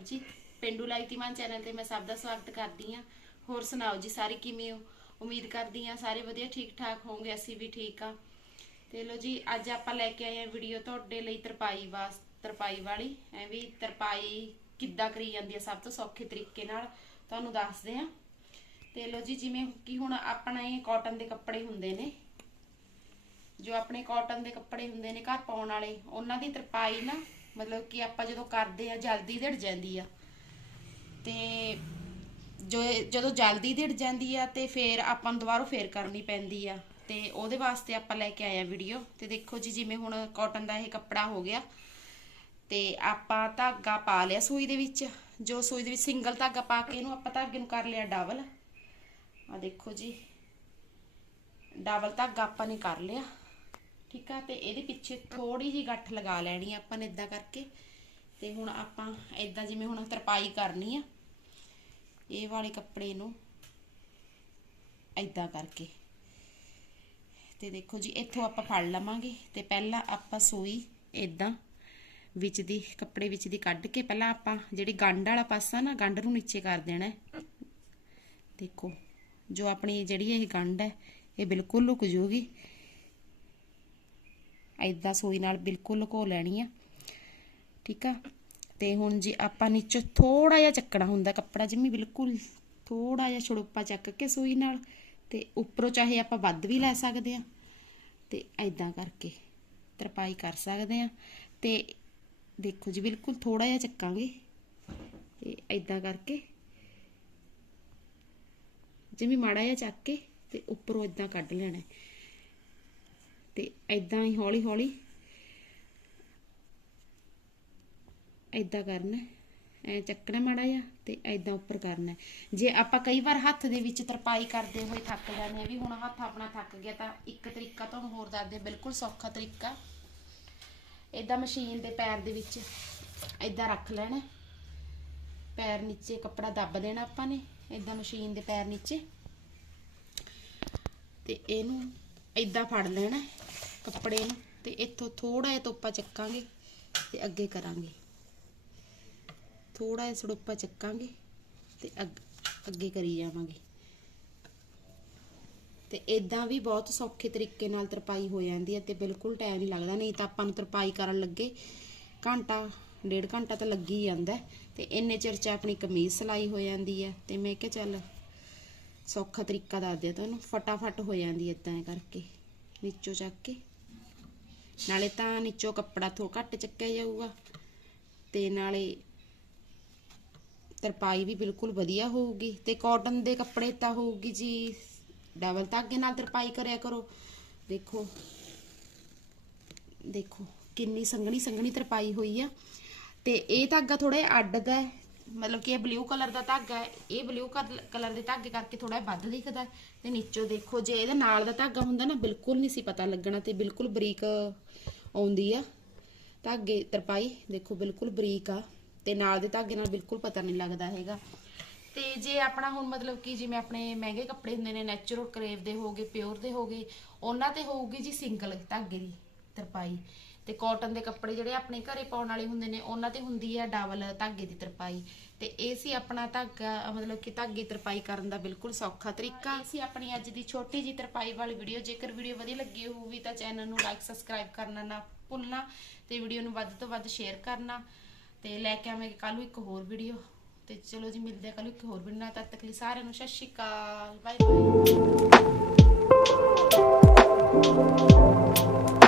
ਜੀ ਪਿੰਡੂ ਲਾਈਤੀਮਾਨ ਚੈਨਲ ਤੇ ਮੈਂ ਸਭ ਦਾ ਸਵਾਗਤ ਕਰਦੀ ਹਾਂ। ਹੋਰ ਸੁਣਾਓ ਜੀ, ਸਾਰੇ ਕਿਵੇਂ ਹੋ? ਉਮੀਦ ਕਰਦੀ ਹਾਂ ਸਾਰੇ ਵਧੀਆ ਠੀਕ ਠਾਕ ਹੋਵੋਗੇ, ਅਸੀਂ ਵੀ ਠੀਕ ਆ ਤੇ ਲੋ ਜੀ, ਅੱਜ ਆਪਾਂ ਲੈ ਕੇ ਆਏ ਹਾਂ ਵੀਡੀਓ ਤੁਹਾਡੇ ਲਈ ਤਰਪਾਈ ਵਾਸ, ਤਰਪਾਈ ਵਾਲੀ। ਐ ਵੀ ਤਰਪਾਈ ਕਿੱਦਾਂ ਕਰੀ ਜਾਂਦੀ ਹੈ, ਸਭ ਤੋਂ ਸੌਖੇ ਤਰੀਕੇ ਨਾਲ ਤੁਹਾਨੂੰ ਦੱਸਦੇ ਆ ਤੇ ਲੋ ਜੀ, ਜਿਵੇਂ ਕਿ ਹੁਣ ਆਪਣੇ ਕਾਟਨ ਦੇ ਕੱਪੜੇ ਹੁੰਦੇ ਨੇ। ਜੋ ਆਪਣੇ ਕਾਟਨ ਦੇ ਕੱਪੜੇ ਹੁੰਦੇ ਨੇ ਘਰ ਪਾਉਣ ਵਾਲੇ, ਉਹਨਾਂ ਦੀ ਤਰਪਾਈ ਨਾ ਮਤਲਬ ਕਿ ਆਪਾਂ ਜਦੋਂ ਕਰਦੇ ਆ, ਜਲਦੀ ਧੜ ਜਾਂਦੀ ਆ। ਤੇ ਜੋ ਜਦੋਂ ਜਲਦੀ ਧੜ ਜਾਂਦੀ ਆ ਤੇ ਫਿਰ ਆਪਾਂ ਨੂੰ ਦੁਬਾਰਾ ਫੇਰ ਕਰਨੀ ਪੈਂਦੀ ਆ। ਤੇ ਉਹਦੇ ਵਾਸਤੇ ਆਪਾਂ ਲੈ ਕੇ ਆਏ ਆ ਵੀਡੀਓ। ਤੇ ਦੇਖੋ ਜੀ, ਜਿਵੇਂ ਹੁਣ ਕਾਟਨ ਦਾ ਇਹ ਕੱਪੜਾ ਹੋ ਗਿਆ। ਤੇ ਆਪਾਂ ਧਾਗਾ ਪਾ ਲਿਆ ਸੂਈ ਦੇ ਵਿੱਚ। ਜੋ ਸੂਈ ਦੇ ਵਿੱਚ ਸਿੰਗਲ ਧਾਗਾ ਪਾ ਕੇ ਇਹਨੂੰ ਆਪਾਂ ਧਾਗੇ ਨੂੰ ਕਰ ਲਿਆ ਡਬਲ। ਆ ਦੇਖੋ ਜੀ। ਡਬਲ ਧਾਗਾ ਆਪਾਂ ਨੇ ਕਰ ਲਿਆ। ਠੀਕ ਆ, ਤੇ ਇਹਦੇ ਪਿੱਛੇ ਥੋੜੀ ਜੀ ਗੱਠ ਲਗਾ ਲੈਣੀ ਆ ਆਪਾਂ ਨੇ ਇਦਾਂ ਕਰਕੇ। ਤੇ ਹੁਣ ਆਪਾਂ ਇਦਾਂ ਜਿਵੇਂ ਹੁਣ ਤਰਪਾਈ ਕਰਨੀ ਆ, ਇਹ ਵਾਲੇ ਕੱਪੜੇ ਨੂੰ ਇਦਾਂ ਕਰਕੇ। ਤੇ ਦੇਖੋ ਜੀ, ਇੱਥੋਂ ਆਪਾਂ ਫੜ ਲਵਾਂਗੇ। ਤੇ ਪਹਿਲਾਂ ਆਪਾਂ ਸੂਈ ਇਦਾਂ ਵਿੱਚ ਦੀ, ਕੱਪੜੇ ਵਿੱਚ ਦੀ ਕੱਢ ਕੇ ਪਹਿਲਾਂ ਆਪਾਂ ਜਿਹੜੀ ਗੰਢ ਵਾਲਾ ਪਾਸਾ ਨਾ, ਗੰਢ ਨੂੰ ਨੀਚੇ ਕਰ ਦੇਣਾ ਦੇਖੋ, ਜੋ ਆਪਣੀ ਜਿਹੜੀ ਇਹ ਗੰਢ ਹੈ, ਇਹ ਬਿਲਕੁਲ ਲੁਕ ਜੂਗੀ। ਐਦਾਂ ਸੂਈ ਨਾਲ ਬਿਲਕੁਲ ਲੁਕੋ ਲੈਣੀ ਆ। ਠੀਕ ਆ? ਤੇ ਹੁਣ ਜੇ ਆਪਾਂ ਨੀਚੇ ਥੋੜਾ ਜਿਹਾ ਚੱਕਣਾ ਹੁੰਦਾ, ਕੱਪੜਾ ਜਿਵੇਂ ਬਿਲਕੁਲ ਥੋੜਾ ਜਿਹਾ ਛੜੋਪਾ ਚੱਕ ਕੇ ਸੂਈ ਨਾਲ, ਤੇ ਉੱਪਰੋਂ ਚਾਹੇ ਆਪਾਂ ਵੱਧ ਵੀ ਲੈ ਸਕਦੇ ਆ, ਤੇ ਐਦਾਂ ਕਰਕੇ ਤਰਪਾਈ ਕਰ ਸਕਦੇ ਆ। ਤੇ ਦੇਖੋ ਜੀ, ਬਿਲਕੁਲ ਥੋੜਾ ਜਿਹਾ ਚੱਕਾਂਗੇ, ਤੇ ਐਦਾਂ ਕਰਕੇ ਜਿਵੇਂ ਮਾੜਾ ਜਿਹਾ ਚੱਕ ਕੇ ਤੇ ਉੱਪਰੋਂ ਇਦਾਂ ਕੱਢ ਲੈਣਾ। ਤੇ ਇਦਾਂ ਹੀ ਹੌਲੀ ਹੌਲੀ ਇਦਾਂ ਕਰਨਾ, ਐ ਚੱਕਣਾ ਮਾੜਾ ਜਿਹਾ ਤੇ ਇਦਾਂ ਉੱਪਰ ਕਰਨਾ। ਜੇ ਆਪਾਂ ਕਈ ਵਾਰ ਹੱਥ ਦੇ ਵਿੱਚ ਤਰਪਾਈ ਕਰਦੇ ਹੋਏ ਥੱਕ ਜਾਂਦੇ ਆ ਵੀ ਹੁਣ ਹੱਥ ਆਪਣਾ ਥੱਕ ਗਿਆ ਤਾਂ ਇੱਕ ਤਰੀਕਾ ਤੁਹਾਨੂੰ ਹੋਰ ਦੱਸਦੇ ਬਿਲਕੁਲ ਸੌਖਾ ਤਰੀਕਾ। ਇਦਾਂ ਮਸ਼ੀਨ ਦੇ ਪੈਰ ਦੇ ਵਿੱਚ ਇਦਾਂ ਰੱਖ ਲੈਣਾ। ਪੈਰ ਨੀਚੇ ਕੱਪੜਾ ਦੱਬ ਦੇਣਾ ਆਪਾਂ ਨੇ ਇਦਾਂ ਮਸ਼ੀਨ ਦੇ ਪੈਰ ਨੀਚੇ। ਤੇ ਇਹਨੂੰ ਇਦਾਂ ਫੜ ਲੈਣਾ। ਕੱਪੜੇ ਨੂੰ ਤੇ ਇੱਥੋਂ ਥੋੜਾ ਜਿਹਾ ਤੋਪਾ ਚੱਕਾਂਗੇ ਤੇ ਅੱਗੇ ਕਰਾਂਗੇ। ਥੋੜਾ ਜਿਹਾ ਸੜੋਪਾ ਚੱਕਾਂਗੇ ਤੇ ਅੱਗੇ ਕਰੀ ਜਾਵਾਂਗੇ। ਤੇ ਇਦਾਂ ਵੀ ਬਹੁਤ ਸੌਖੇ ਤਰੀਕੇ ਨਾਲ ਤਰਪਾਈ ਹੋ ਜਾਂਦੀ ਹੈ ਤੇ ਬਿਲਕੁਲ ਟਾਈਮ ਨਹੀਂ ਲੱਗਦਾ, ਨਹੀਂ ਤਾਂ ਆਪਾਂ ਨੂੰ ਤਰਪਾਈ ਕਰਨ ਲੱਗੇ ਘੰਟਾ, ਡੇਢ ਘੰਟਾ ਤਾਂ ਲੱਗ ਹੀ ਜਾਂਦਾ ਤੇ ਇੰਨੇ ਚਿਰ ਚ ਆਪਣੀ ਕਮੀਜ਼ ਸਿਲਾਈ ਹੋ ਜਾਂਦੀ ਹੈ ਤੇ ਮੈਂ ਕਿਹਾ ਚੱਲ ਸੌਖਾ ਤਰੀਕਾ ਦੱਸ ਦਿਆ ਤੁਹਾਨੂੰ, ਫਟਾਫਟ ਹੋ ਜਾਂਦੀ ਇਦਾਂ ਕਰਕੇ, ਨੀਚੋਂ ਚੱਕ ਕੇ। ਨਾਲੇ ਤਾਂ ਨੀਚੋਂ ਕੱਪੜਾ ਥੋ ਘੱਟ ਚੱਕਿਆ ਜਾਊਗਾ। ਤੇ ਨਾਲੇ ਤਰਪਾਈ ਵੀ ਬਿਲਕੁਲ ਵਧੀਆ ਹੋਊਗੀ। ਤੇ ਕਾਟਨ ਦੇ ਕੱਪੜੇ ਤਾਂ ਹੋਊਗੀ ਜੀ, ਡਬਲ ਧਾਗੇ ਨਾਲ ਤਰਪਾਈ ਕਰਿਆ ਕਰੋ। ਦੇਖੋ ਦੇਖੋ, ਕਿੰਨੀ ਸੰਘਣੀ ਸੰਘਣੀ ਤਰਪਾਈ ਹੋਈ ਆ। ਤੇ ਇਹ ਧਾਗਾ ਥੋੜਾ ਜਿਹਾ ਅੱਡ ਦਾ ਮਤਲਬ ਕਿ ਇਹ ਬਲੂ ਕਲਰ ਦਾ ਧਾਗਾ ਹੈ, ਇਹ ਬਲੂ ਕਲਰ ਦੇ ਧਾਗੇ ਕਰਕੇ ਥੋੜਾ ਜਿਹਾ ਵੱਧ ਦਿਖਦਾ ਤੇ ਨੀਚੋਂ ਦੇਖੋ, ਜੇ ਇਹਦੇ ਨਾਲ ਦਾ ਧਾਗਾ ਹੁੰਦਾ ਨਾ, ਬਿਲਕੁਲ ਨਹੀਂ ਸੀ ਪਤਾ ਲੱਗਣਾ ਤੇ ਬਿਲਕੁਲ ਬਰੀਕ ਆਉਂਦੀ ਆ। ਧਾਗੇ ਤਰਪਾਈ, ਦੇਖੋ ਬਿਲਕੁਲ ਬਰੀਕ ਆ ਤੇ ਨਾਲ ਦੇ ਧਾਗੇ ਨਾਲ ਬਿਲਕੁਲ ਪਤਾ ਨਹੀਂ ਲੱਗਦਾ ਹੈਗਾ। ਤੇ ਜੇ ਆਪਣਾ ਹੁਣ ਮਤਲਬ ਕਿ ਜਿਵੇਂ ਆਪਣੇ ਮਹਿੰਗੇ ਕੱਪੜੇ ਹੁੰਦੇ ਨੇ ਨੈਚੁਰਲ ਕਰੇਵ ਦੇ ਹੋਗੇ ਪਿਓਰ ਦੇ ਹੋਗੇ ਉਹਨਾਂ ਤੇ ਹੋਊਗੀ ਜੀ ਸਿੰਗਲ ਧਾਗੇ ਦੀ। ਤਰਪਾਈ ਤੇ ਕਾਟਨ ਦੇ ਕੱਪੜੇ ਜਿਹੜੇ ਆਪਣੇ ਘਰੇ ਪਾਉਣ ਵਾਲੇ ਹੁੰਦੇ ਨੇ, ਉਹਨਾਂ ਤੇ ਹੁੰਦੀ ਹੈ ਡਬਲ ਧਾਗੇ ਦੀ ਤਰਪਾਈ। ਤੇ ਇਹ ਸੀ ਆਪਣਾ ਧਾਗਾ, ਮਤਲਬ ਕਿ ਧਾਗੇ ਤਰਪਾਈ ਕਰਨ ਦਾ ਬਿਲਕੁਲ ਸੌਖਾ ਤਰੀਕਾ। ਸੀ ਆਪਣੀ ਅੱਜ ਦੀ ਛੋਟੀ ਜੀ ਤਰਪਾਈ ਵਾਲੀ ਵੀਡੀਓ। ਜੇਕਰ ਵੀਡੀਓ ਵਧੀਆ ਲੱਗੀ ਹੋਊਗੀ ਤਾਂ ਚੈਨਲ ਨੂੰ ਲਾਈਕ ਸਬਸਕ੍ਰਾਈਬ ਕਰਨਾ ਨਾ ਭੁੱਲਣਾ ਤੇ ਵੀਡੀਓ ਨੂੰ ਵੱਧ ਤੋਂ ਵੱਧ ਸ਼ੇਅਰ ਕਰਨਾ ਤੇ ਲੈ ਕੇ ਆਵਾਂਗੇ ਕੱਲ ਨੂੰ ਇੱਕ ਹੋਰ ਵੀਡੀਓ। ਤੇ ਚਲੋ ਜੀ, ਮਿਲਦੇ ਆ ਕੱਲ ਇੱਕ ਹੋਰ ਵੀਡੀਓ ਨਾਲ। ਤਦ ਤੱਕ ਲਈ ਸਾਰਿਆਂ ਨੂੰ ਸਤਿ ਸ਼੍ਰੀ ਅਕਾਲ। Bye bye